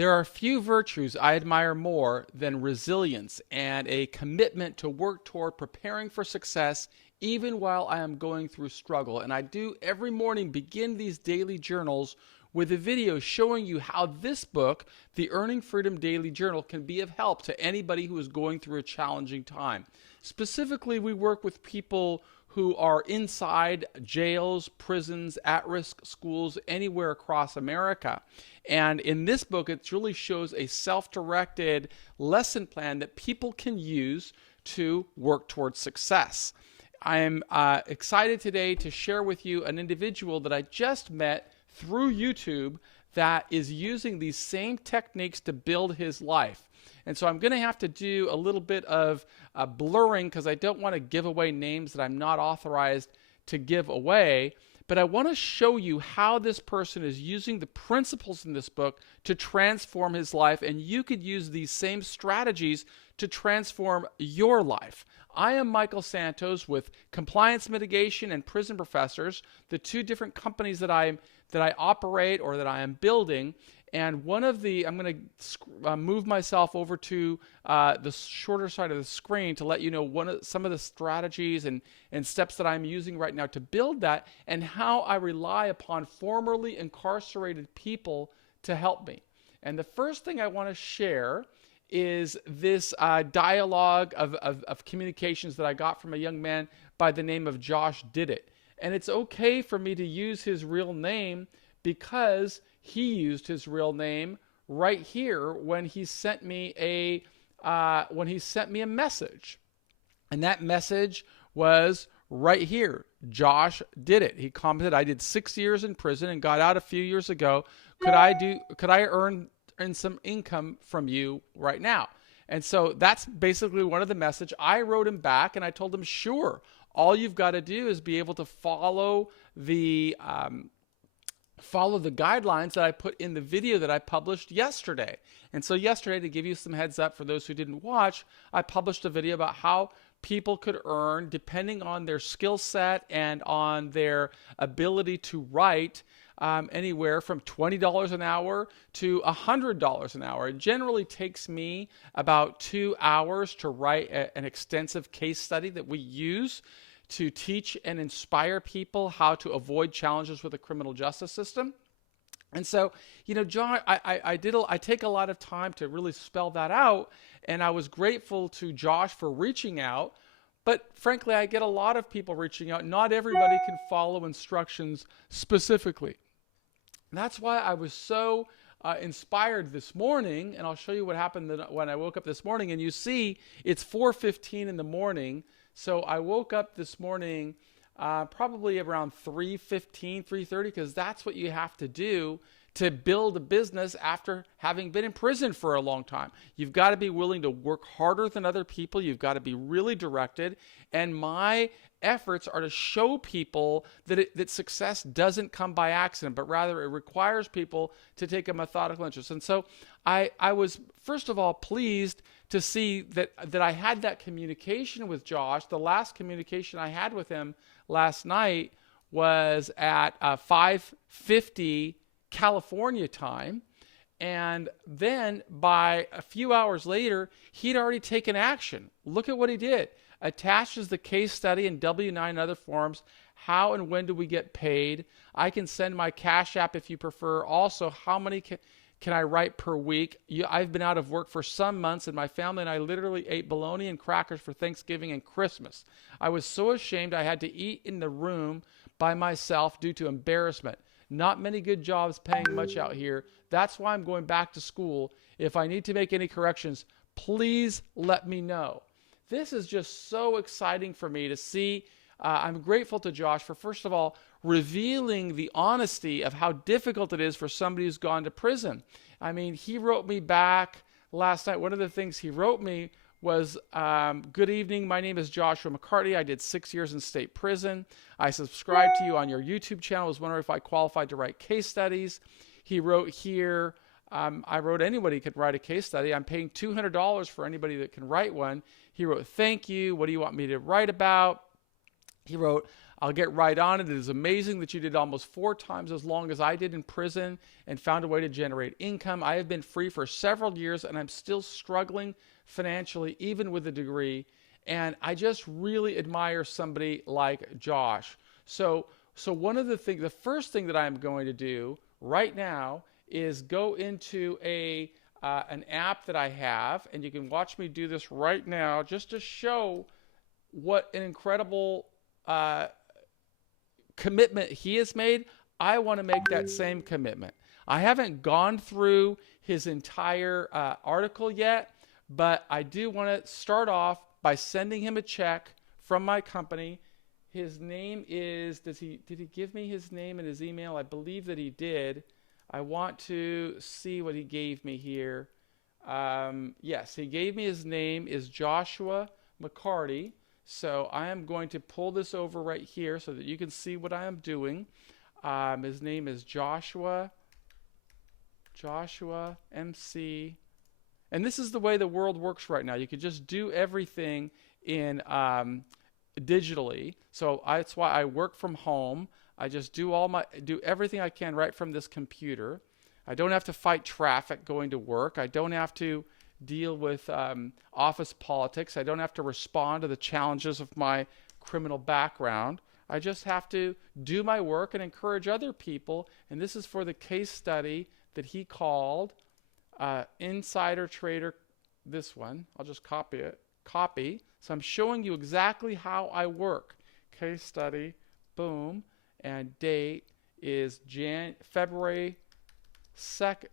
There are few virtues I admire more than resilience and a commitment to work toward preparing for success even while I am going through struggle. And I do every morning begin these daily journals with a video showing you how this book, the Earning Freedom Daily Journal, can be of help to anybody who is going through a challenging time. Specifically, we work with people who are inside jails, prisons, at-risk schools, anywhere across America. And in this book, it really shows a self-directed lesson plan that people can use to work towards success. I am excited today to share with you an individual that I just met through YouTube that is using these same techniques to build his life. And so I'm going to have to do a little bit of blurring because I don't want to give away names that I'm not authorized to give away. But I want to show you how this person is using the principles in this book to transform his life. And you could use these same strategies to transform your life. I am Michael Santos with Compliance Mitigation and Prison Professors, the two different companies that I operate or that I am building. And one of the, I'm going to move myself over to the shorter side of the screen to let you know some of the strategies and steps that I'm using right now to build that, and how I rely upon formerly incarcerated people to help me. And the first thing I want to share is this dialogue of communications that I got from a young man by the name of Josh Did It. And it's okay for me to use his real name because he used his real name right here when he sent me a message. And that message was right here. Josh Did It. He commented, "I did 6 years in prison and got out a few years ago. Could I earn some income from you right now?" And so that's basically one of the message. I wrote him back and I told him, sure. All you've got to do is be able to follow the guidelines that I put in the video that I published yesterday. And so yesterday, to give you some heads up for those who didn't watch, I published a video about how people could earn, depending on their skill set and on their ability to write, anywhere from $20 an hour to $100 an hour. It generally takes me about 2 hours to write an extensive case study that we use to teach and inspire people how to avoid challenges with the criminal justice system. And so, John, I take a lot of time to really spell that out, and I was grateful to Josh for reaching out. But frankly, I get a lot of people reaching out. Not everybody can follow instructions specifically. That's why I was so inspired this morning, and I'll show you what happened when I woke up this morning. And you see, it's 4:15 in the morning. So I woke up this morning probably around 3:15, 3:30, because that's what you have to do to build a business after having been in prison for a long time. You've got to be willing to work harder than other people. You've got to be really directed. And my efforts are to show people that success doesn't come by accident, but rather it requires people to take a methodical interest. And so I was, first of all, pleased to see that I had that communication with Josh. The last communication I had with him last night was at 5:50 California time. And then by a few hours later, he'd already taken action. Look at what he did. Attaches the case study and W-9 and other forms. How and when do we get paid? I can send my Cash App if you prefer. Also, how many can I write per week? I've been out of work for some months, and my family and I literally ate bologna and crackers for Thanksgiving and Christmas. I was so ashamed I had to eat in the room by myself due to embarrassment. Not many good jobs paying much out here. That's why I'm going back to school. If I need to make any corrections, please let me know. This is just so exciting for me to see. I'm grateful to Josh for, first of all, revealing the honesty of how difficult it is for somebody who's gone to prison. I mean, he wrote me back last night. One of the things he wrote me was, "Good evening. My name is Joshua McCarty. I did 6 years in state prison. I subscribed to you on your YouTube channel. I was wondering if I qualified to write case studies." He wrote here, I wrote, "Anybody could write a case study. I'm paying $200 for anybody that can write one." He wrote, "Thank you. What do you want me to write about?" He wrote, I'll get right on it. It is amazing that you did almost 4 times as long as I did in prison and found a way to generate income. I have been free for several years and I'm still struggling financially, even with a degree. And I just really admire somebody like Josh. So one of the things, the first thing that I'm going to do right now is go into an app that I have, and you can watch me do this right now just to show what an incredible commitment he has made. I want to make that same commitment. I haven't gone through his entire article yet, but I do want to start off by sending him a check from my company. His name is, did he give me his name and his email? I believe that he did. I want to see what he gave me here. Yes, he gave me his name is Joshua McCarty. So I am going to pull this over right here so that you can see what I am doing. His name is Joshua MC. And this is the way the world works right now. You can just do everything in digitally. So that's why I work from home. I just do everything I can right from this computer. I don't have to fight traffic going to work. I don't have to deal with office politics. I don't have to respond to the challenges of my criminal background. I just have to do my work and encourage other people. And this is for the case study that he called Insider Trader. This one, I'll just copy it. Copy. So I'm showing you exactly how I work. Case study, boom, and date is February 2nd,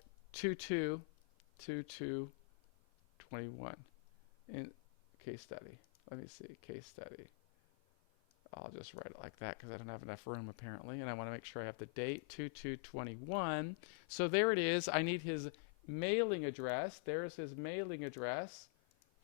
21. In case study. Let me see, case study. I'll just write it like that because I don't have enough room apparently, and I want to make sure I have the date 22/21. So there it is. I need his mailing address. There's his mailing address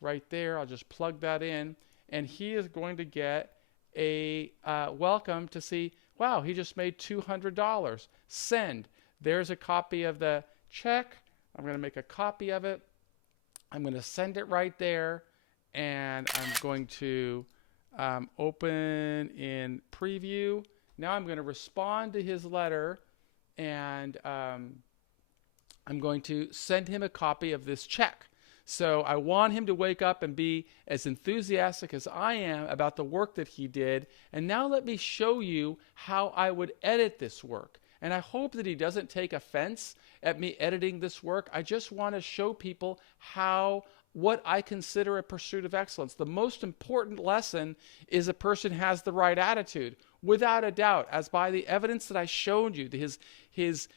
right there. I'll just plug that in, and he is going to get a welcome to see, wow, he just made $200. Send. There's a copy of the check. I'm going to make a copy of it. I'm going to send it right there, and I'm going to open in preview. Now I'm going to respond to his letter, and I'm going to send him a copy of this check. So I want him to wake up and be as enthusiastic as I am about the work that he did. And now let me show you how I would edit this work. And I hope that he doesn't take offense at me editing this work. I just want to show people what I consider a pursuit of excellence. The most important lesson is a person has the right attitude, without a doubt, as by the evidence that I showed you.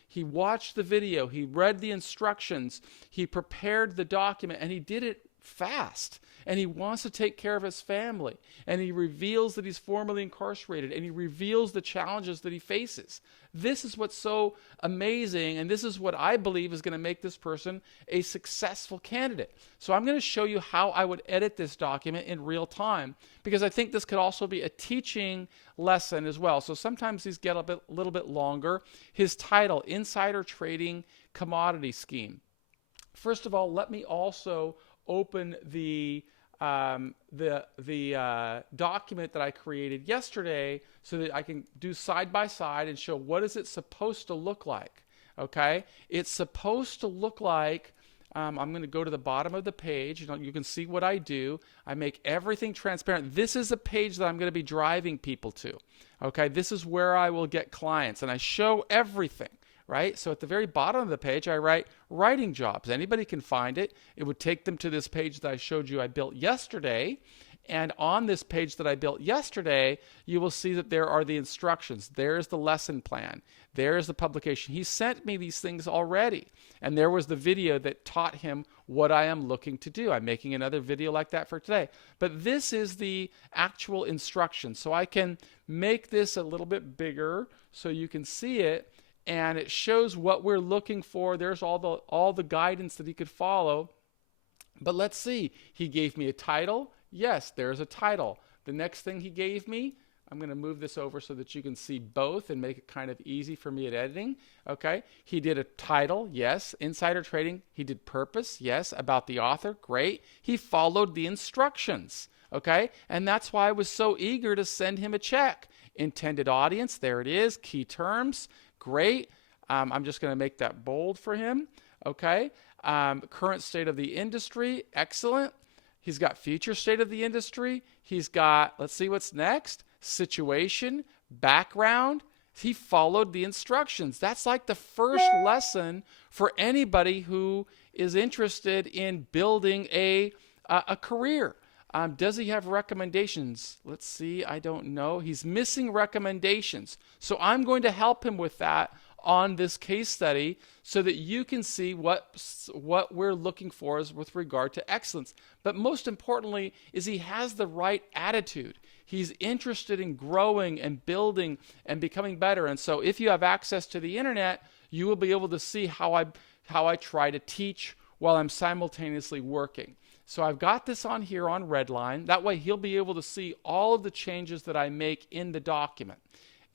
He watched the video, he read the instructions, he prepared the document, and he did it fast. And he wants to take care of his family. And he reveals that he's formerly incarcerated, and he reveals the challenges that he faces. This is what's so amazing, and this is what I believe is going to make this person a successful candidate. So I'm going to show you how I would edit this document in real time, because I think this could also be a teaching lesson as well. So sometimes these get a little bit longer. His title, Insider Trading Commodity Scheme. First of all, let me also open the document that I created yesterday so that I can do side by side and show what is it supposed to look like. Okay, it's supposed to look like, I'm going to go to the bottom of the page. You can see what I do. I make everything transparent. This is a page that I'm going to be driving people to. Okay, this is where I will get clients, and I show everything. Right? So at the very bottom of the page, I write writing jobs. Anybody can find it. It would take them to this page that I showed you I built yesterday. And on this page that I built yesterday, you will see that there are the instructions. There's the lesson plan. There's the publication. He sent me these things already. And there was the video that taught him what I am looking to do. I'm making another video like that for today. But this is the actual instruction. So I can make this a little bit bigger so you can see it. And it shows what we're looking for. There's all the guidance that he could follow. But let's see. He gave me a title. Yes, there's a title. The next thing he gave me, I'm going to move this over so that you can see both and make it kind of easy for me at editing. Okay. He did a title. Yes. Insider trading. He did purpose. Yes. About the author. Great. He followed the instructions. Okay. And that's why I was so eager to send him a check. Intended audience, there it is. Key terms, great. I'm just going to make that bold for him. Okay. Current state of the industry, excellent. He's got future state of the industry. He's got, let's see what's next, situation, background. He followed the instructions. That's like the first lesson for anybody who is interested in building a career. Does he have recommendations? Let's see. I don't know. He's missing recommendations. So I'm going to help him with that on this case study so that you can see what we're looking for is with regard to excellence. But most importantly is he has the right attitude. He's interested in growing and building and becoming better. And so if you have access to the internet, you will be able to see how I try to teach while I'm simultaneously working. So I've got this on here on Redline. That way he'll be able to see all of the changes that I make in the document.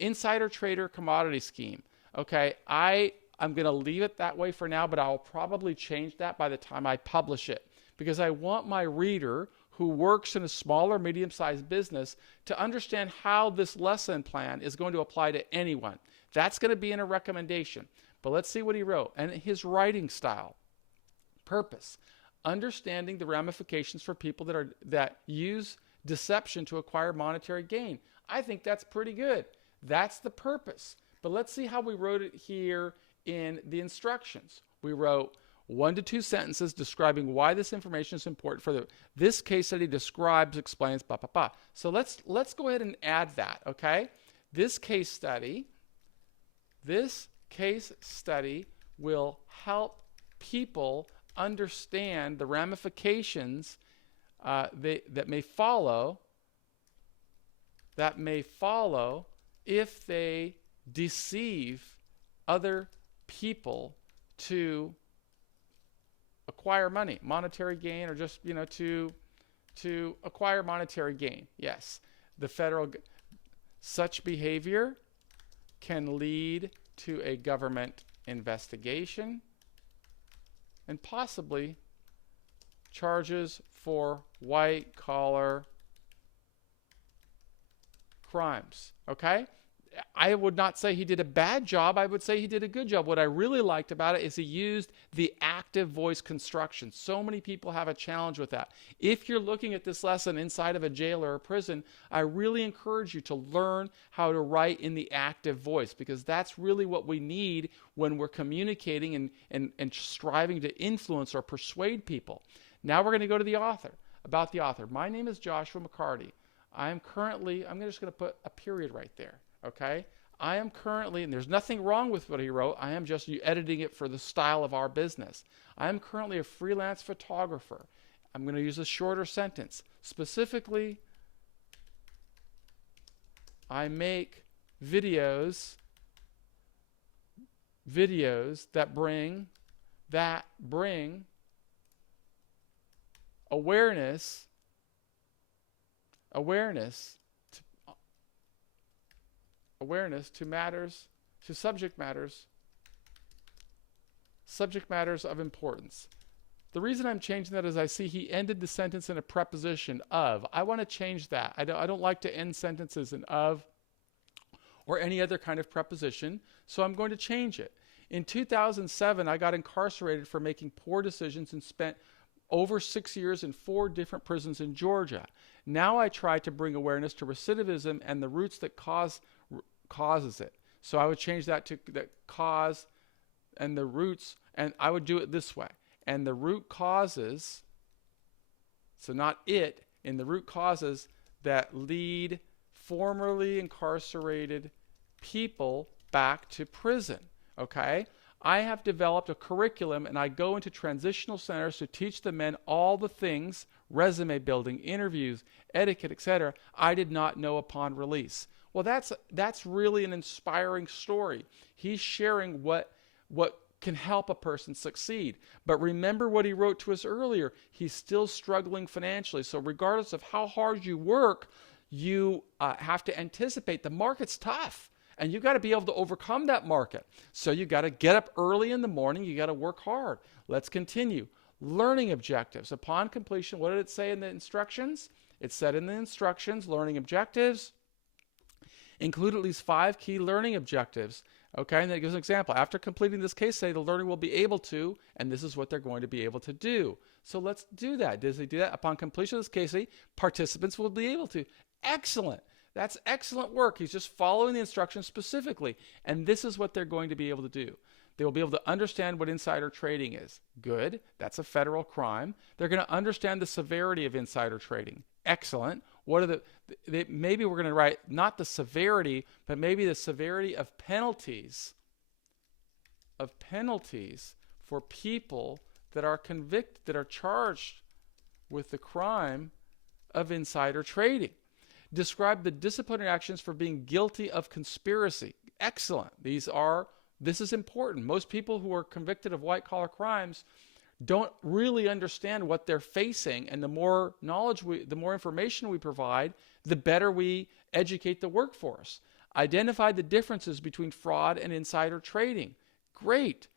Insider trader commodity scheme. Okay, I'm going to leave it that way for now, but I'll probably change that by the time I publish it because I want my reader who works in a small or medium-sized business to understand how this lesson plan is going to apply to anyone. That's going to be in a recommendation. But let's see what he wrote. And his writing style. Purpose. Understanding the ramifications for people that use deception to acquire monetary gain. I think that's pretty good. That's the purpose. But let's see how we wrote it here in the instructions. We wrote 1 to 2 sentences describing why this information is important for this case study describes, explains, blah, blah, blah. So let's go ahead and add that, okay? This case study will help people understand the ramifications that may follow if they deceive other people to acquire money, monetary gain, or just, to acquire monetary gain. Yes, such behavior can lead to a government investigation and possibly charges for white-collar crimes. Okay? I would not say he did a bad job. I would say he did a good job. What I really liked about it is he used the active voice construction. So many people have a challenge with that. If you're looking at this lesson inside of a jail or a prison, I really encourage you to learn how to write in the active voice because that's really what we need when we're communicating and striving to influence or persuade people. Now we're going to go to the author. About the author. My name is Joshua McCarty. I'm just going to put a period right there. Okay, I am currently, and there's nothing wrong with what he wrote, I am just editing it for the style of our business. I am currently a freelance photographer. I'm going to use a shorter sentence. Specifically, I make videos that bring awareness to subject matters of importance. The reason I'm changing that is I see he ended the sentence in a preposition of. I want to change that. I don't like to end sentences in of or any other kind of preposition, so I'm going to change it. In 2007, I got incarcerated for making poor decisions and spent over 6 years in 4 different prisons in Georgia. Now I try to bring awareness to recidivism and the roots that causes it. So I would change that to the cause and the roots, and I would do it this way. And the root causes, so not it, in the root causes that lead formerly incarcerated people back to prison. Okay? I have developed a curriculum and I go into transitional centers to teach the men all the things, resume building, interviews, etiquette, etc., I did not know upon release. Well, that's really an inspiring story. He's sharing what can help a person succeed. But remember what he wrote to us earlier. He's still struggling financially. So regardless of how hard you work, you have to anticipate the market's tough. And you've got to be able to overcome that market. So you've got to get up early in the morning. You got to work hard. Let's continue. Learning objectives. Upon completion, what did it say in the instructions? It said in the instructions, learning objectives Include at least 5 key learning objectives. Okay, and then it gives an example. After completing this case study, the learner will be able to, and this is what they're going to be able to do. So let's do that. Does he do that? Upon completion of this case study, participants will be able to. Excellent. That's excellent work. He's just following the instructions specifically. And this is what they're going to be able to do. They will be able to understand what insider trading is. Good. That's a federal crime. They're going to understand the severity of insider trading. Excellent. What are maybe we're going to write not the severity, but maybe the severity of penalties for people that are convicted, that are charged with the crime of insider trading. Describe the disciplinary actions for being guilty of conspiracy. Excellent. This is important. Most people who are convicted of white-collar crimes don't really understand what they're facing, and the more knowledge the more information we provide, the better we educate the workforce. Identify the differences between fraud and insider trading. Great.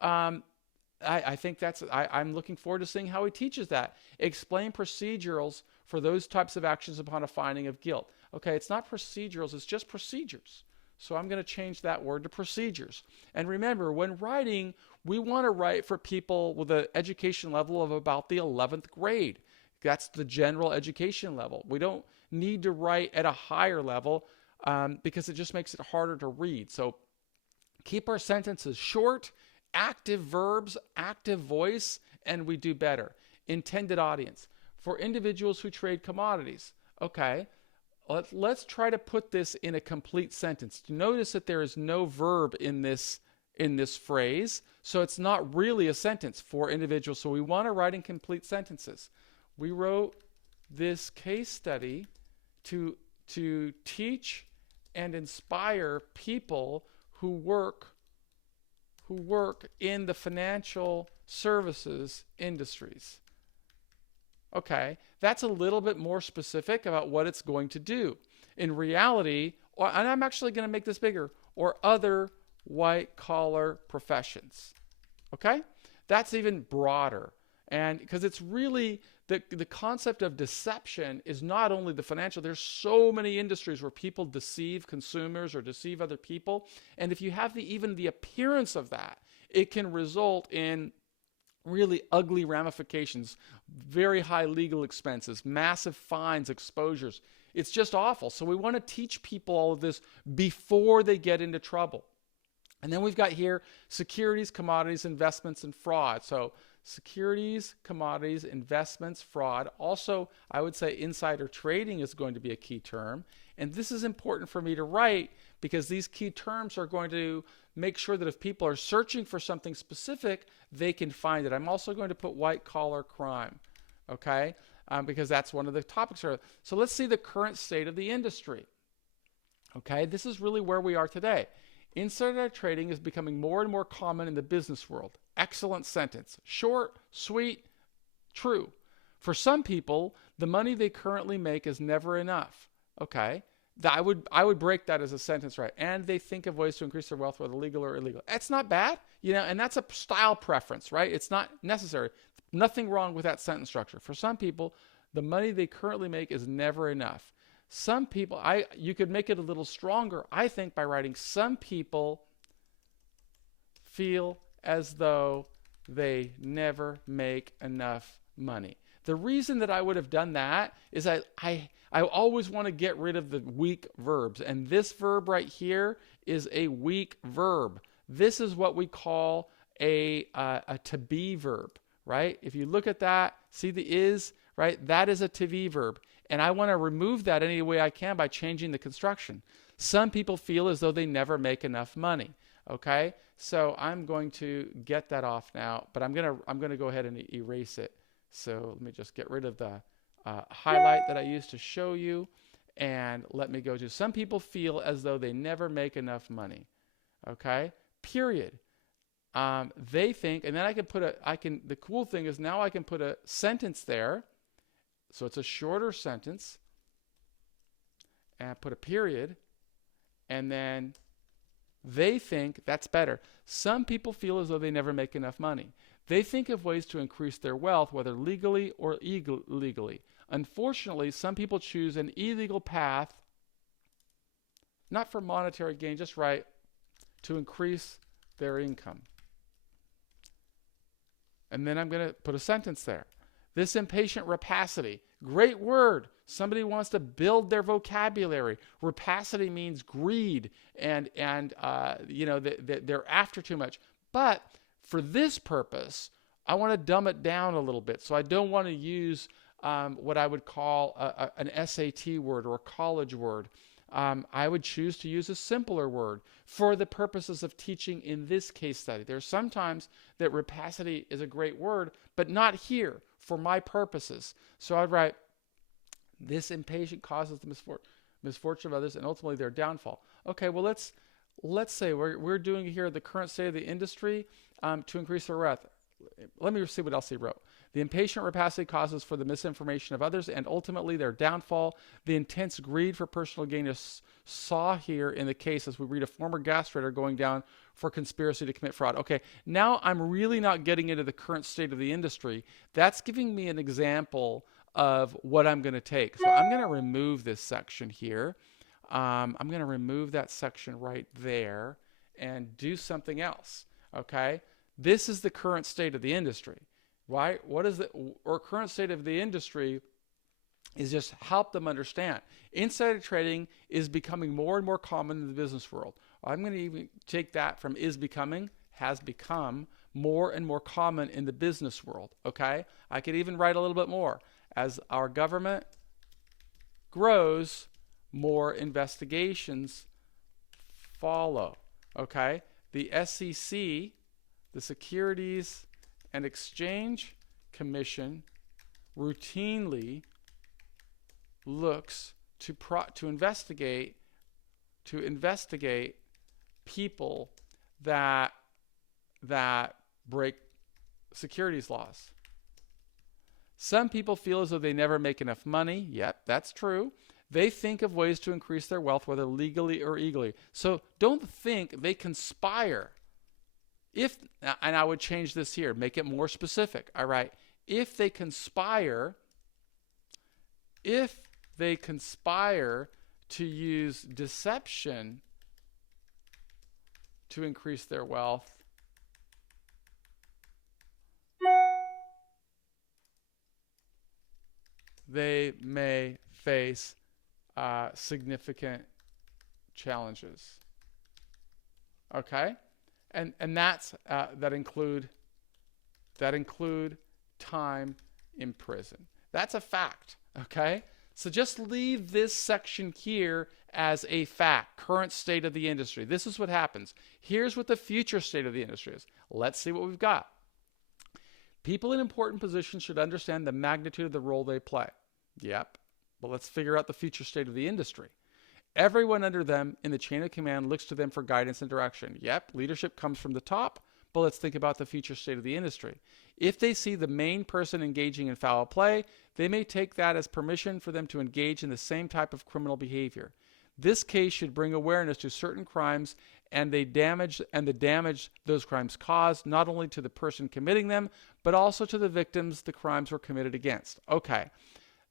I think I'm looking forward to seeing how he teaches that. Explain procedurals for those types of actions upon a finding of guilt. Okay, it's not procedurals, it's just procedures. So I'm going to change that word to procedures. And remember, when writing, we want to write for people with an education level of about the 11th grade. That's the general education level. We don't need to write at a higher level because it just makes it harder to read. So keep our sentences short, active verbs, active voice, and we do better. Intended audience. For individuals who trade commodities. Okay, let's try to put this in a complete sentence. Notice that there is no verb in this phrase, so it's not really a sentence for individuals. So we want to write in complete sentences. We wrote this case study to teach and inspire people who work in the financial services industries. Okay, that's a little bit more specific about what it's going to do. In reality, and I'm actually going to make this bigger, or other white-collar professions. Okay? That's even broader. And because it's really, the concept of deception is not only the financial, there's so many industries where people deceive consumers or deceive other people. And if you have even the appearance of that, it can result in really ugly ramifications, very high legal expenses, massive fines, exposures. It's just awful. So we want to teach people all of this before they get into trouble. And then we've got here securities, commodities, investments, and fraud. So securities, commodities, investments, fraud. Also, I would say insider trading is going to be a key term. And this is important for me to write because these key terms are going to make sure that if people are searching for something specific, they can find it. I'm also going to put white-collar crime, okay, because that's one of the topics. So let's see the current state of the industry. Okay, this is really where we are today. Insider trading is becoming more and more common in the business world. Excellent sentence. Short, sweet, true. For some people, the money they currently make is never enough. Okay, I would break that as a sentence, right? And they think of ways to increase their wealth, whether legal or illegal. That's not bad, and that's a style preference, right? It's not necessary. Nothing wrong with that sentence structure. For some people, the money they currently make is never enough. Some people, you could make it a little stronger, I think, by writing some people feel as though they never make enough money. The reason that I would have done that is I always want to get rid of the weak verbs. And this verb right here is a weak verb. This is what we call a to be verb, right? If you look at that, see the is, right? That is a to be verb. And I want to remove that any way I can by changing the construction. Some people feel as though they never make enough money. Okay? So I'm going to get that off now, but I'm going to go ahead and erase it. So let me just get rid of the highlight that I used to show you, and let me go to some people feel as though they never make enough money. Okay? Period. They think, and then the cool thing is now I can put a sentence there. So it's a shorter sentence, and put a period, and then they think that's better. Some people feel as though they never make enough money. They think of ways to increase their wealth, whether legally or illegally. Unfortunately, some people choose an illegal path not for monetary gain, just write to increase their income. And then I'm going to put a sentence there. This impatient rapacity, great word. Somebody wants to build their vocabulary. Rapacity means greed and they're after too much. But for this purpose, I want to dumb it down a little bit. So I don't want to use what I would call an SAT word or a college word. I would choose to use a simpler word for the purposes of teaching in this case study. There's sometimes that rapacity is a great word, but not here for my purposes. So I'd write, this impatient causes the misfortune of others and ultimately their downfall. Okay, well, let's say we're doing here the current state of the industry to increase their wealth. Let me see what else he wrote. The impatient rapacity causes for the misinformation of others and ultimately their downfall. The intense greed for personal gain is saw here in the case as we read a former gas trader going down for conspiracy to commit fraud. Okay, now I'm really not getting into the current state of the industry. That's giving me an example of what I'm going to take. So I'm going to remove this section here. I'm going to remove that section right there and do something else. Okay, this is the current state of the industry. Right? What is the current state of the industry is just help them understand. Insider trading is becoming more and more common in the business world. I'm going to even take that from is becoming, has become more and more common in the business world. Okay? I could even write a little bit more. As our government grows, more investigations follow. Okay? The SEC, the Securities and Exchange Commission, routinely looks to investigate people that break securities laws. Some people feel as though they never make enough money. Yep, that's true. They think of ways to increase their wealth, whether legally or illegally. So don't think they conspire. And I would change this here, make it more specific. All right. If they conspire to use deception to increase their wealth, they may face significant challenges. Okay? And that's that include time in prison. That's a fact. Okay? So just leave this section here as a fact, current state of the industry. This is what happens. Here's what the future state of the industry is. Let's see what we've got. People in important positions should understand the magnitude of the role they play. Yep. But let's figure out the future state of the industry. Everyone under them in the chain of command looks to them for guidance and direction. Yep, leadership comes from the top, but let's think about the future state of the industry. If they see the main person engaging in foul play, they may take that as permission for them to engage in the same type of criminal behavior. This case should bring awareness to certain crimes and the damage those crimes cause, not only to the person committing them, but also to the victims the crimes were committed against. Okay,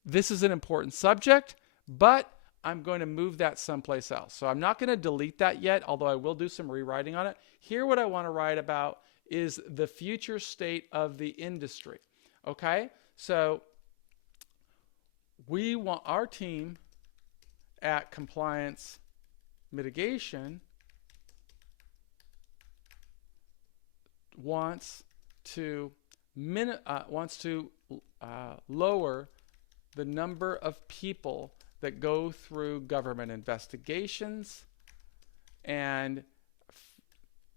this is an important subject, but I'm going to move that someplace else. So I'm not going to delete that yet, although I will do some rewriting on it. Here, what I want to write about is the future state of the industry. Okay? So we want our team at Compliance Mitigation wants to lower the number of people that go through government investigations and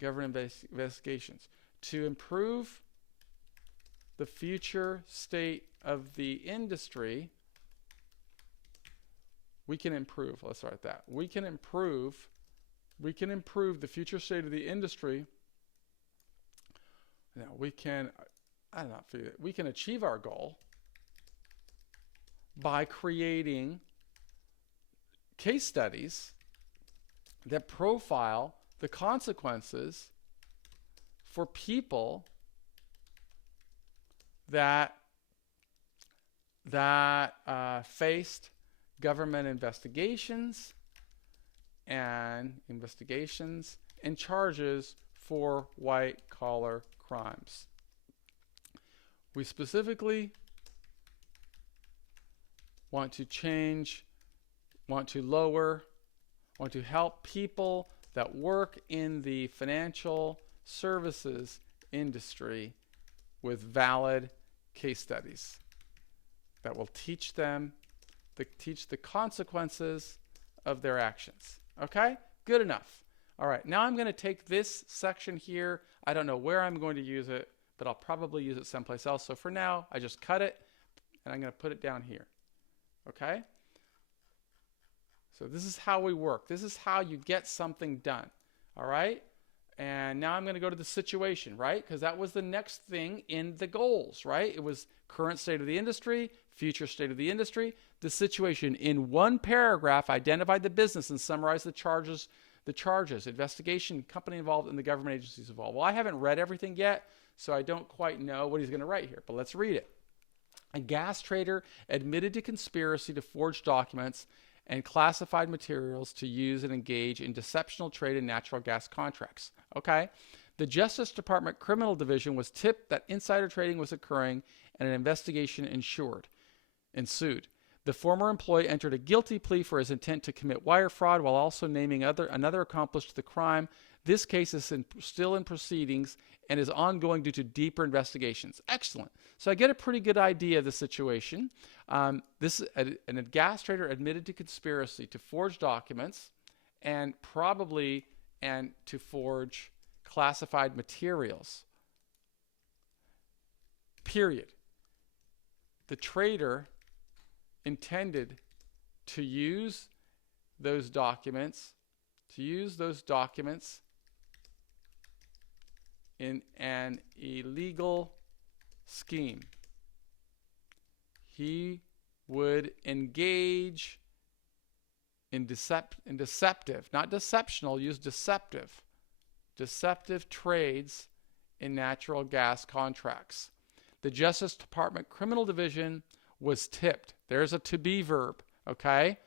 investigations to improve the future state of the industry. We can improve. Let's write that. We can improve the future state of the industry. Now we can achieve our goal by creating case studies that profile the consequences for people that faced government investigations and investigations and charges for white-collar crimes. We specifically want to change, want to lower, want to help people that work in the financial services industry with valid case studies that will teach them, teach the consequences of their actions. Okay? Good enough. All right, now I'm going to take this section here. I don't know where I'm going to use it, but I'll probably use it someplace else. So for now, I just cut it, and I'm going to put it down here. Okay? So this is how we work. This is how you get something done. All right? And now I'm going to go to the situation, right? Because that was the next thing in the goals, right? It was current state of the industry, future state of the industry. The situation in one paragraph identified the business and summarized the charges, investigation, company involved, and the government agencies involved. Well, I haven't read everything yet, so I don't quite know what he's going to write here, but let's read it. A gas trader admitted to conspiracy to forge documents and classified materials to use and engage in deceptional trade in natural gas contracts. Okay. The Justice Department Criminal Division was tipped that insider trading was occurring and an investigation ensued. The former employee entered a guilty plea for his intent to commit wire fraud while also naming another accomplice to the crime. This case is still in proceedings and is ongoing due to deeper investigations. Excellent. So I get a pretty good idea of the situation. A gas trader admitted to conspiracy to forge documents and to forge classified materials. Period. The trader intended to use those documents in an illegal scheme. He would engage in deceptive, not deceptional, use deceptive trades in natural gas contracts. The Justice Department Criminal Division was tipped. There's a to be verb, okay?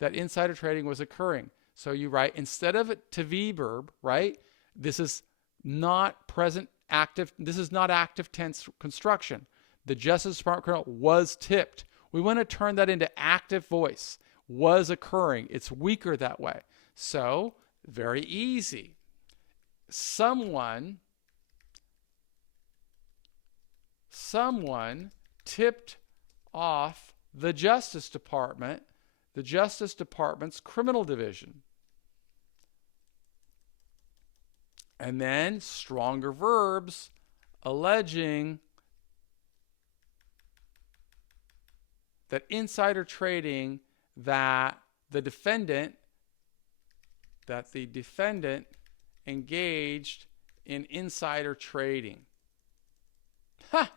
That insider trading was occurring. So you write, instead of a to be verb, right? This is not present active. This is not active tense construction. The Justice Department Criminal was tipped. We want to turn that into active voice. Was occurring. It's weaker that way. So, very easy. Someone tipped off the Justice Department, the Justice Department's Criminal Division. And then stronger verbs alleging that insider trading that the defendant engaged in insider trading. Ha!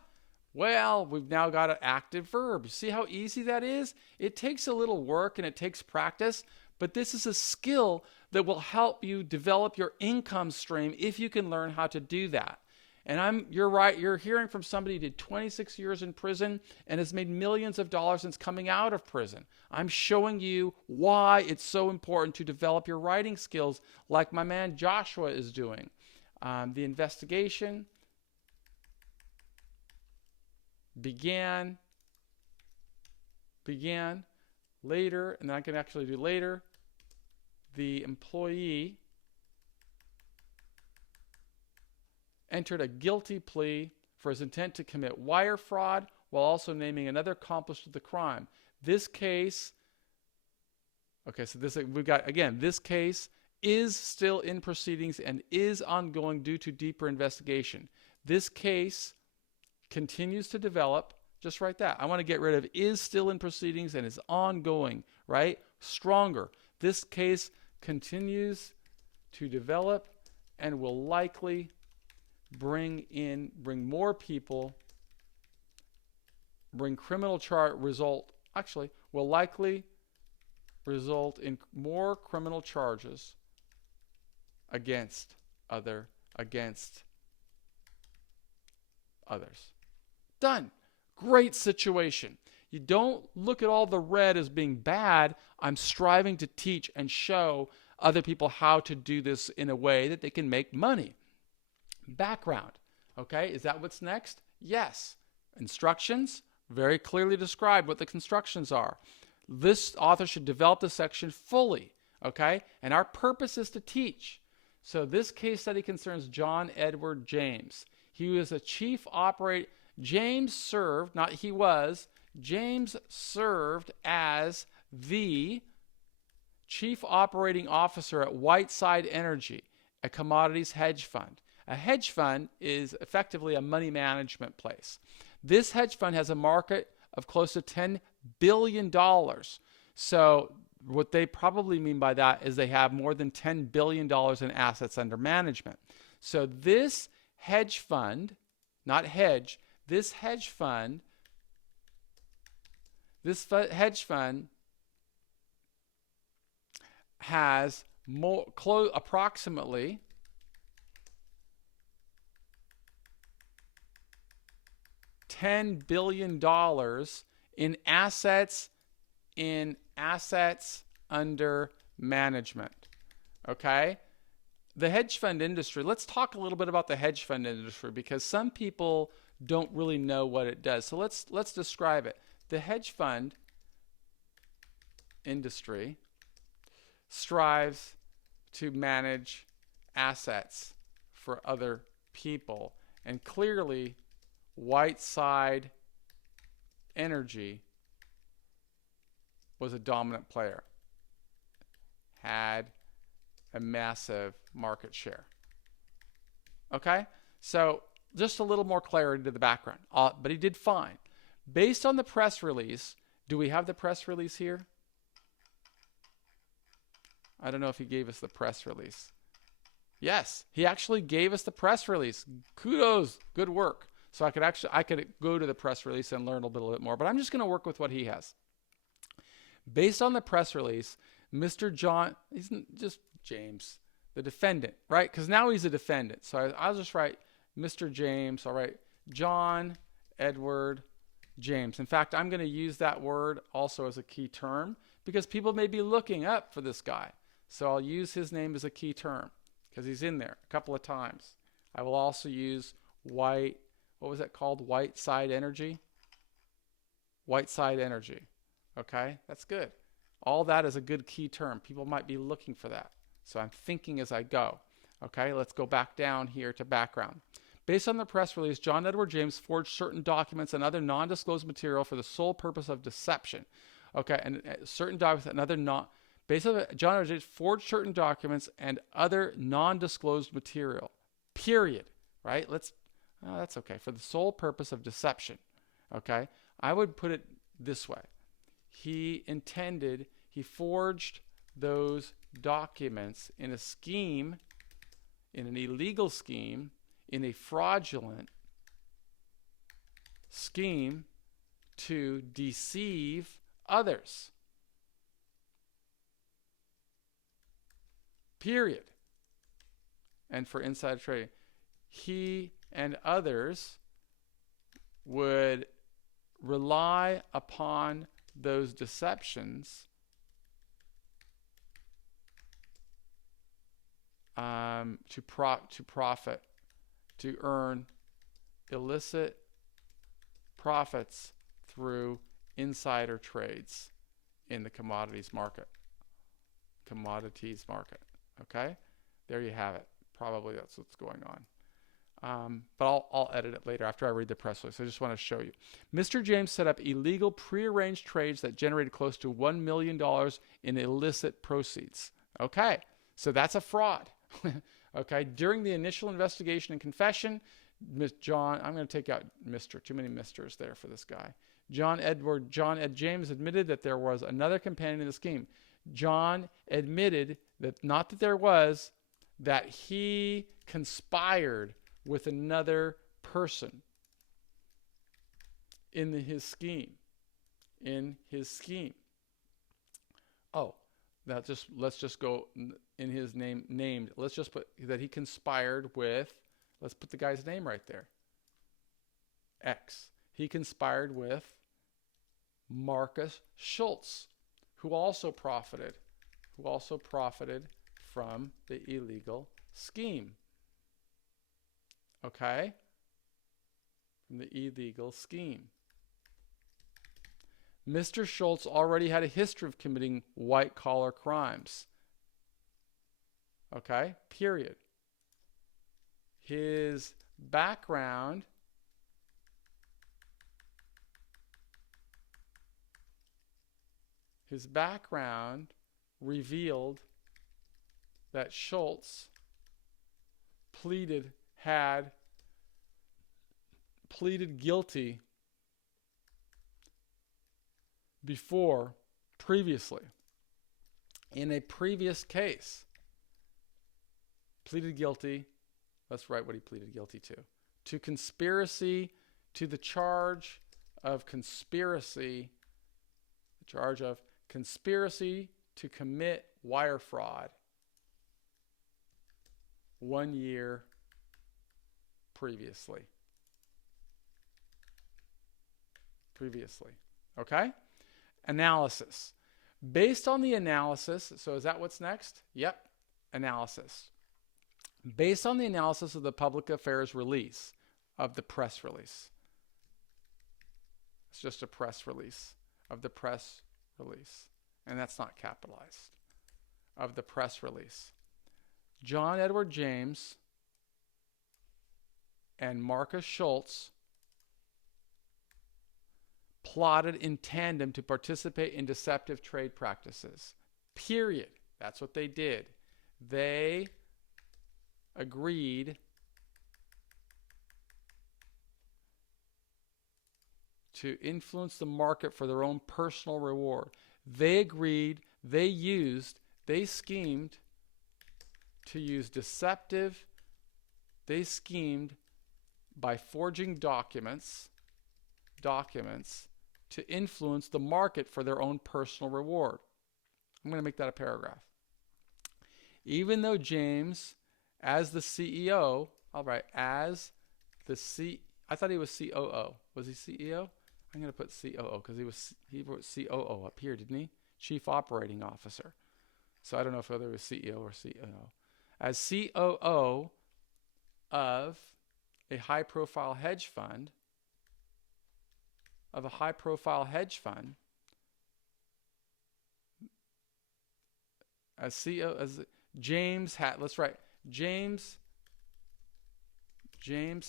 Well, we've now got an active verb. You see how easy that is? It takes a little work and it takes practice, but this is a skill that will help you develop your income stream if you can learn how to do that. And you're right, you're hearing from somebody who did 26 years in prison and has made millions of dollars since coming out of prison. I'm showing you why it's so important to develop your writing skills like my man Joshua is doing. The investigation began later, and I can actually do later. The employee entered a guilty plea for his intent to commit wire fraud while also naming another accomplice to the crime. This case, this case is still in proceedings and is ongoing due to deeper investigation. This case continues to develop. Just write that. I want to get rid of is still in proceedings and is ongoing, right? Stronger. This case continues to develop and will likely bring more people, will likely result in more criminal charges against others. Done. Great situation. You don't look at all the red as being bad. I'm striving to teach and show other people how to do this in a way that they can make money. Background. Okay, is that what's next? Yes. Instructions, very clearly described what the instructions are. This author should develop the section fully. Okay, and our purpose is to teach. So this case study concerns John Edward James. He was a chief operator. James served as the chief operating officer at Whiteside Energy, a commodities hedge fund. A hedge fund is effectively a money management place. This hedge fund has a market of close to $10 billion. So what they probably mean by that is they have more than $10 billion in assets under management. So this hedge fund, not hedge, this hedge fund has approximately $10 billion in assets under management. Okay? The hedge fund industry, let's talk a little bit about the hedge fund industry because some people don't really know what it does. So let's describe it. The hedge fund industry strives to manage assets for other people. And clearly, Whiteside Energy was a dominant player, had a massive market share. Okay? So just a little more clarity to the background. But he did fine. Based on the press release, do we have the press release here? I don't know if he gave us the press release. Yes, he actually gave us the press release. Kudos, good work. So I could go to the press release and learn a little bit more, but I'm just going to work with what he has. Based on the press release, Mr. John, he's just James, the defendant, right? Because now he's a defendant. So I'll just write Mr. James. I'll write John Edward James. In fact, I'm going to use that word also as a key term because people may be looking up for this guy. So I'll use his name as a key term because he's in there a couple of times. I will also use what was that called? Whiteside Energy? Whiteside Energy. Okay, that's good. All that is a good key term. People might be looking for that. So I'm thinking as I go. Okay, let's go back down here to background. Based on the press release, John Edward James forged certain documents and other non-disclosed material for the sole purpose of deception. Okay, and certain documents and other based on John Edward James forged certain documents and other non-disclosed material. Period. Right? That's okay. For the sole purpose of deception. Okay? I would put it this way. He forged those documents in a scheme, in an illegal scheme, in a fraudulent scheme to deceive others. Period. And for insider trading, he and others would rely upon those deceptions to profit, to earn illicit profits through insider trades in the commodities market. Okay? There you have it. Probably that's what's going on. But I'll edit it later after I read the press release. I just want to show you. Mr. James set up illegal prearranged trades that generated close to $1 million in illicit proceeds. Okay, so that's a fraud. Okay, during the initial investigation and confession, I'm going to take out Mr. Too many Misters there for this guy. John Ed James admitted that there was another companion in the scheme. John admitted that he conspired with another person in his scheme. Oh, let's just go in his name named. Let's just put that he conspired with, let's put the guy's name right there. X. He conspired with Marcus Schultz, who also profited from the illegal scheme. Okay? From the illegal scheme. Mr. Schultz already had a history of committing white-collar crimes. Okay? Period. His background revealed that Schultz pleaded guilty previously, in a previous case. Pleaded guilty, let's write what he pleaded guilty to conspiracy, to the charge of conspiracy, to commit wire fraud 1 year previously. Okay? Analysis. Based on the analysis, so is that what's next? Yep, analysis. Based on the analysis of the public affairs release, of the press release. It's just a press release, of the press release. And that's not capitalized. Of the press release. John Edward James and Marcus Schultz plotted in tandem to participate in deceptive trade practices. Period. That's what they did. They agreed to influence the market for their own personal reward. They schemed to use they schemed by forging documents to influence the market for their own personal reward. I'm going to make that a paragraph. Even though James, as the CEO, I'll write as the I thought he was COO. Was he CEO? I'm going to put COO because he wrote COO up here, didn't he? Chief Operating Officer. So I don't know if whether it was CEO or COO. As COO of a high-profile hedge fund, as CEO, as James had, let's write, James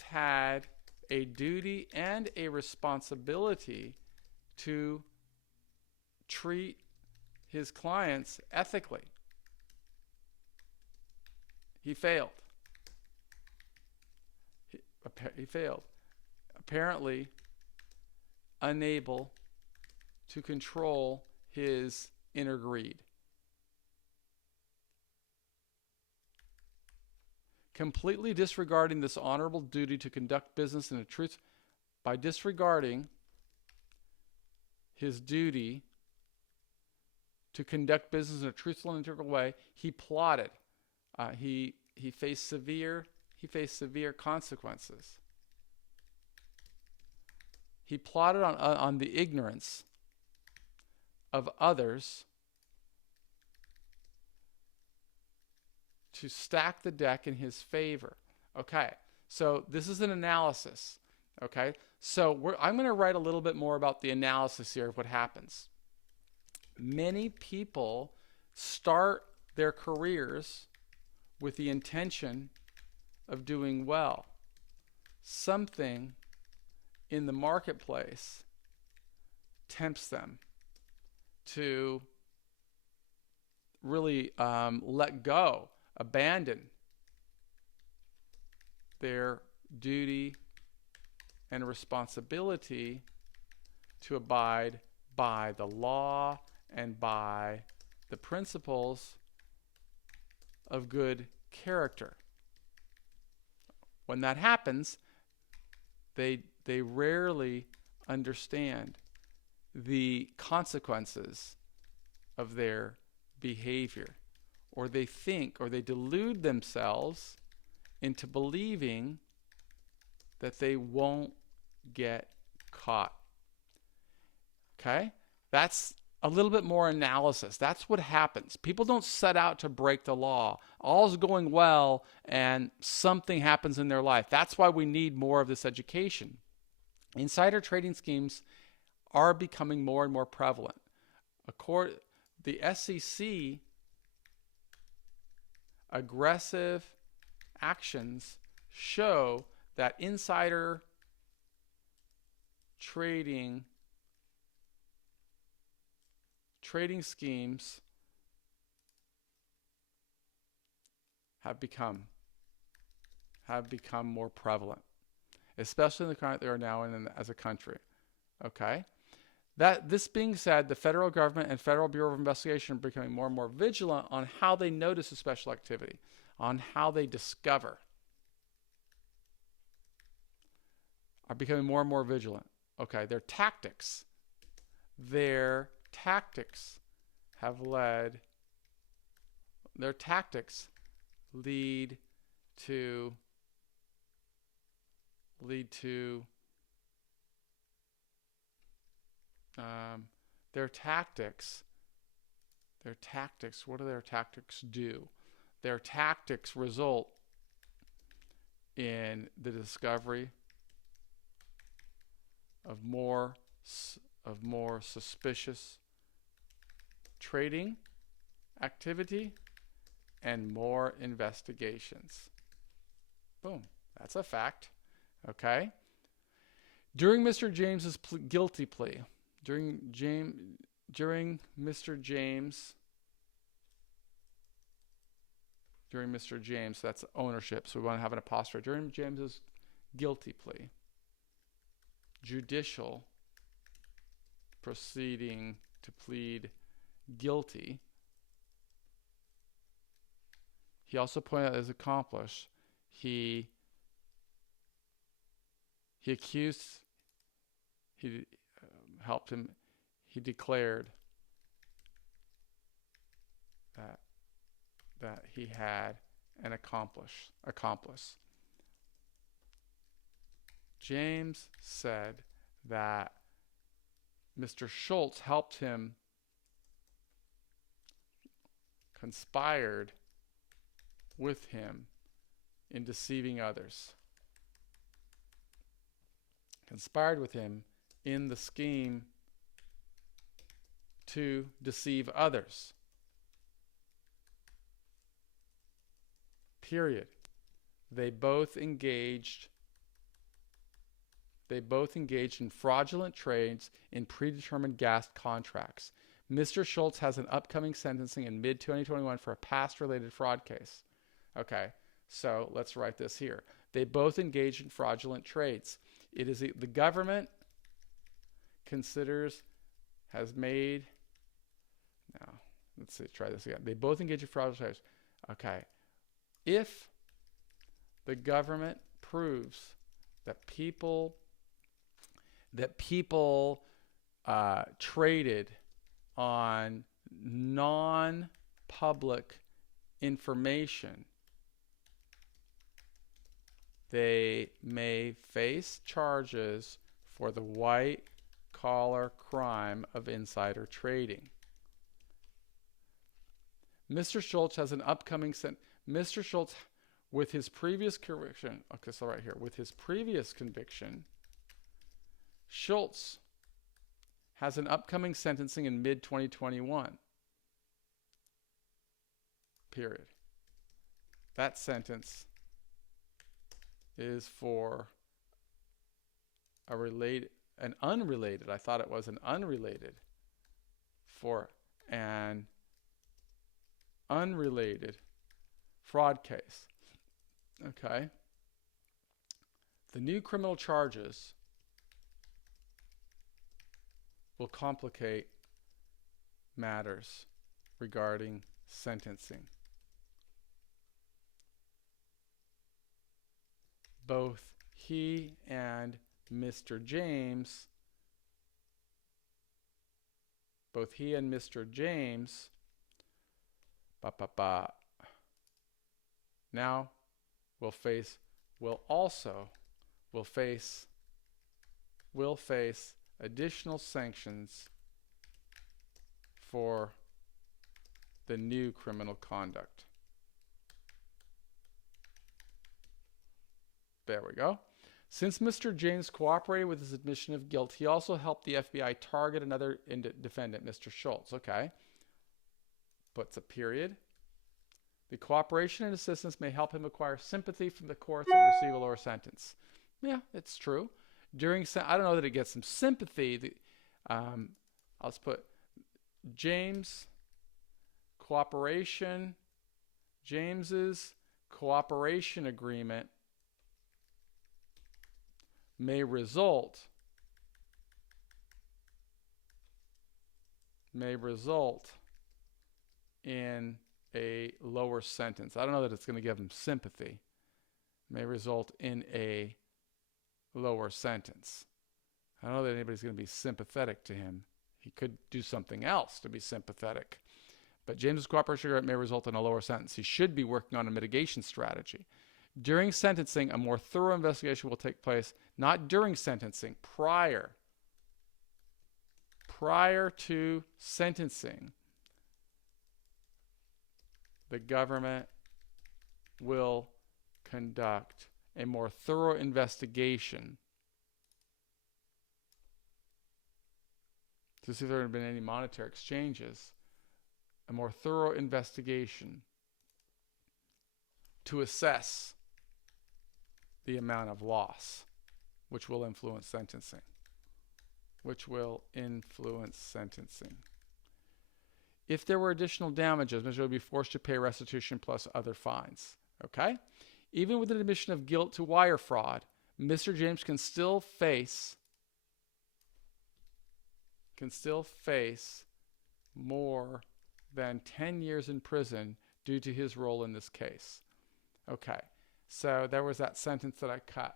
had a duty and a responsibility to treat his clients ethically. He failed. He failed. Apparently unable to control his inner greed. Completely disregarding this honorable duty to conduct business in a truth, by disregarding his duty to conduct business in a truthful and integral way, he plotted. He faced severe consequences. He plotted on the ignorance of others to stack the deck in his favor. Okay, so this is an analysis. Okay, so I'm going to write a little bit more about the analysis here of what happens. Many people start their careers with the intention of doing well. Something in the marketplace tempts them to really let go, abandon their duty and responsibility to abide by the law and by the principles of good character. When that happens, they rarely understand the consequences of their behavior, or they think, or they delude themselves into believing that they won't get caught. Okay? That's a little bit more analysis. That's what happens. People don't set out to break the law. All's going well and something happens in their life. That's why we need more of this education. Insider trading schemes are becoming more and more prevalent. The SEC aggressive actions show that insider trading schemes have become more prevalent, especially in the current they are now in as a country. Okay? This being said, the federal government and Federal Bureau of Investigation are becoming more and more vigilant on how they notice a special activity, on how they discover, are becoming more and more vigilant. Okay, their tactics lead to their tactics, what do their tactics do? Their tactics result in the discovery of more suspicious trading activity and more investigations. Boom. That's a fact. Okay. During Mr. James's guilty plea, during Mr. James, that's ownership, so we want to have an apostrophe. During James's guilty plea, judicial proceeding to plead guilty, he also pointed out as accomplice, he declared that he had an accomplice. James said that Mr. Schultz helped him, conspired with him in deceiving others. Conspired with him in the scheme to deceive others. Period. They both engaged in fraudulent trades in predetermined gas contracts. Mr. Schultz has an upcoming sentencing in mid-2021 for a past-related fraud case. Okay, so let's write this here. They both engaged in fraudulent trades. It is the government has made. Now, let's see, try this again. They both engage in fraudulent trades. Okay, if the government proves that people traded on non-public information, they may face charges for the white-collar crime of insider trading. Mr. Schultz has an upcoming Mr. Schultz, with his previous conviction, okay, so right here, with his previous conviction, Schultz has an upcoming sentencing in mid-2021. Period. That sentence is for an unrelated fraud case. Okay. The new criminal charges will complicate matters regarding sentencing. Both he and Mr. James now will face additional sanctions for the new criminal conduct. There we go. Since Mr. James cooperated with his admission of guilt, he also helped the FBI target another defendant, Mr. Schultz. Okay. Puts a period. The cooperation and assistance may help him acquire sympathy from the courts and receive a lower sentence. Yeah, it's true. I don't know that it gets some sympathy. I'll just put James's cooperation agreement may result in a lower sentence. I don't know that it's going to give him sympathy. May result in a lower sentence. I don't know that anybody's going to be sympathetic to him. He could do something else to be sympathetic. But James's cooperation agreement may result in a lower sentence. He should be working on a mitigation strategy. During sentencing, a more thorough investigation will take place, not during sentencing, prior to sentencing. The government will conduct a more thorough investigation to see if there have been any monetary exchanges, a more thorough investigation to assess the amount of loss, which will influence sentencing. If there were additional damages, Mr. would be forced to pay restitution plus other fines. Okay? Even with an admission of guilt to wire fraud, Mr. James can still face more than 10 years in prison due to his role in this case. Okay, so there was that sentence that I cut.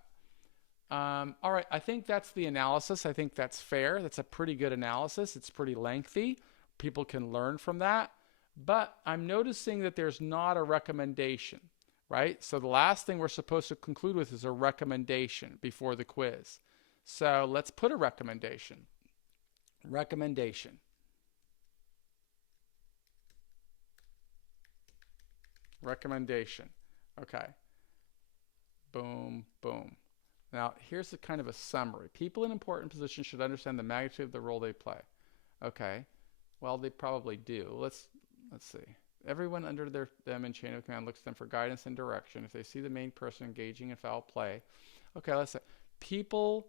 All right, I think that's the analysis. I think that's fair. That's a pretty good analysis. It's pretty lengthy. People can learn from that. But I'm noticing that there's not a recommendation, right? So the last thing we're supposed to conclude with is a recommendation before the quiz. So let's put a recommendation. Recommendation. Okay. Boom, boom. Now, here's a kind of a summary. People in important positions should understand the magnitude of the role they play. Okay. Well, they probably do. Let's see. Everyone under them in chain of command looks to them for guidance and direction. If they see the main person engaging in foul play. Okay, let's say people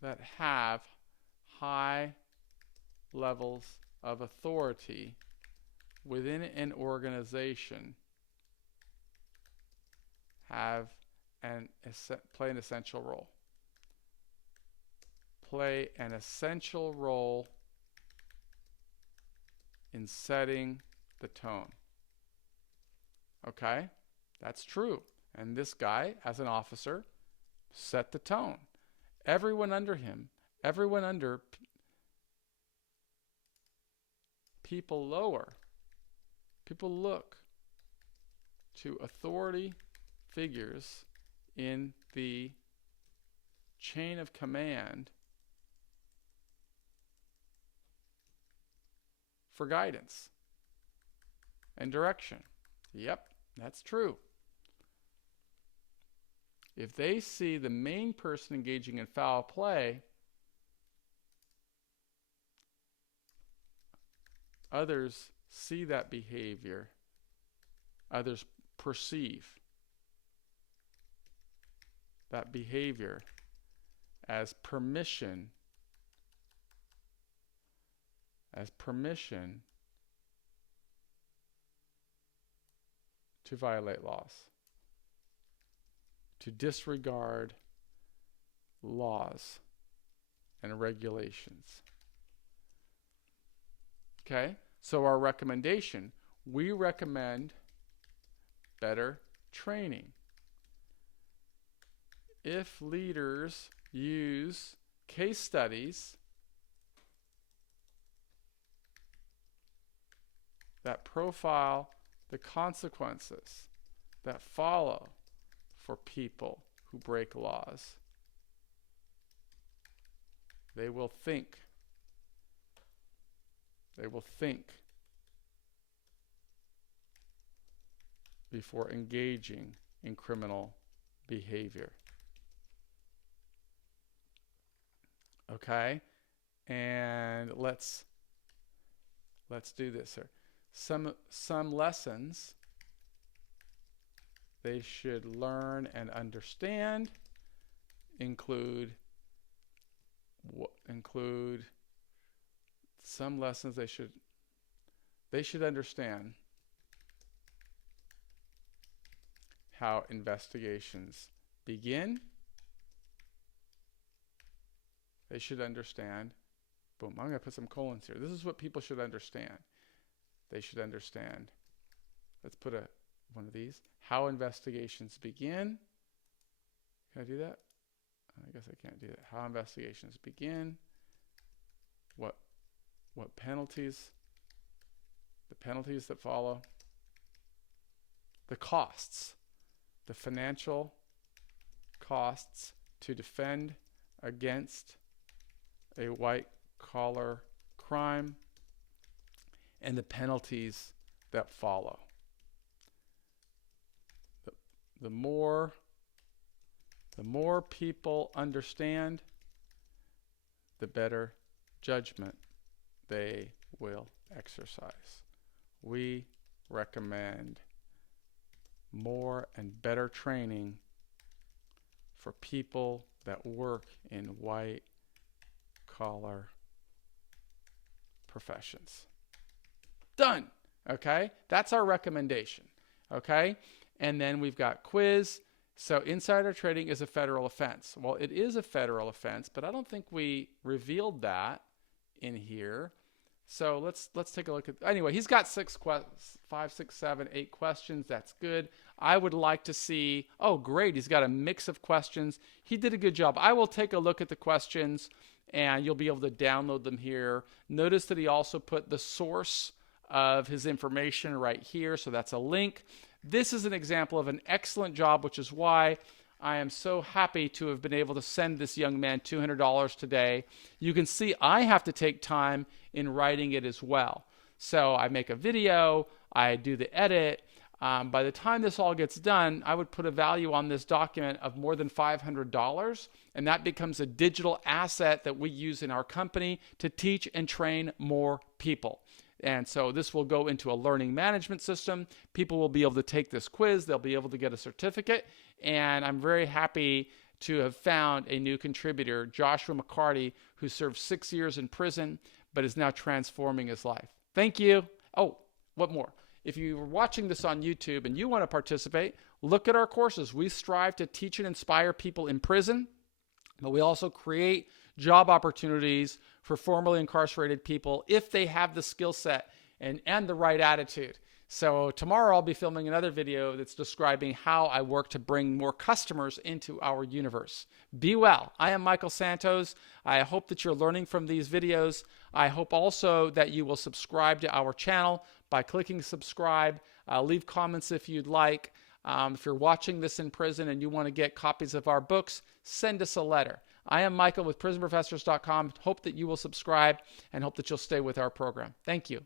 that have high levels of authority within an organization play an essential role. Play an essential role in setting the tone. Okay? That's true. And this guy, as an officer, set the tone. Everyone under him, people lower, people look to authority figures in the chain of command for guidance and direction. Yep, that's true. If they see the main person engaging in foul play, others see that behavior, others perceive that behavior as permission to violate laws, to disregard laws and regulations. Okay, so our recommendation, we recommend better training. If leaders use case studies that profile the consequences that follow for people who break laws, they will think They will think before engaging in criminal behavior. Okay? And let's do this here. Some lessons they should learn and understand include some lessons they should understand how investigations begin. They should understand. Boom, I'm going to put some colons here. This is what people should understand. They should understand. Let's put one of these. How investigations begin. Can I do that? I guess I can't do that. How investigations begin. What penalties. The penalties that follow. The costs. The financial costs to defend against a white-collar crime, and the penalties that follow. The more people understand, the better judgment they will exercise. We recommend more and better training for people that work in white-collar professions. Done. Okay? That's our recommendation. Okay? And then we've got quiz. So insider trading is a federal offense. Well, it is a federal offense, but I don't think we revealed that in here. So let's take a look at. Anyway, he's got 5, 6, 7, 8 questions. That's good. I would like to see. Oh, great! He's got a mix of questions. He did a good job. I will take a look at the questions, and you'll be able to download them here. Notice that he also put the source of his information right here. So that's a link. This is an example of an excellent job, which is why I am so happy to have been able to send this young man $200 today. You can see I have to take time in writing it as well. So I make a video, I do the edit. By the time this all gets done, I would put a value on this document of more than $500, and that becomes a digital asset that we use in our company to teach and train more people. And so this will go into a learning management system. People will be able to take this quiz. They'll be able to get a certificate. And I'm very happy to have found a new contributor, Joshua McCarty, who served 6 years in prison, but is now transforming his life. Thank you. Oh, what more? If you're watching this on YouTube and you want to participate, look at our courses. We strive to teach and inspire people in prison, but we also create job opportunities for formerly incarcerated people if they have the skill set and the right attitude. So tomorrow I'll be filming another video that's describing how I work to bring more customers into our universe. Be well. I am Michael Santos. I hope that you're learning from these videos. I hope also that you will subscribe to our channel by clicking subscribe. Leave comments if you'd like. If you're watching this in prison and you want to get copies of our books, send us a letter. I am Michael with prisonprofessors.com. Hope that you will subscribe and hope that you'll stay with our program. Thank you.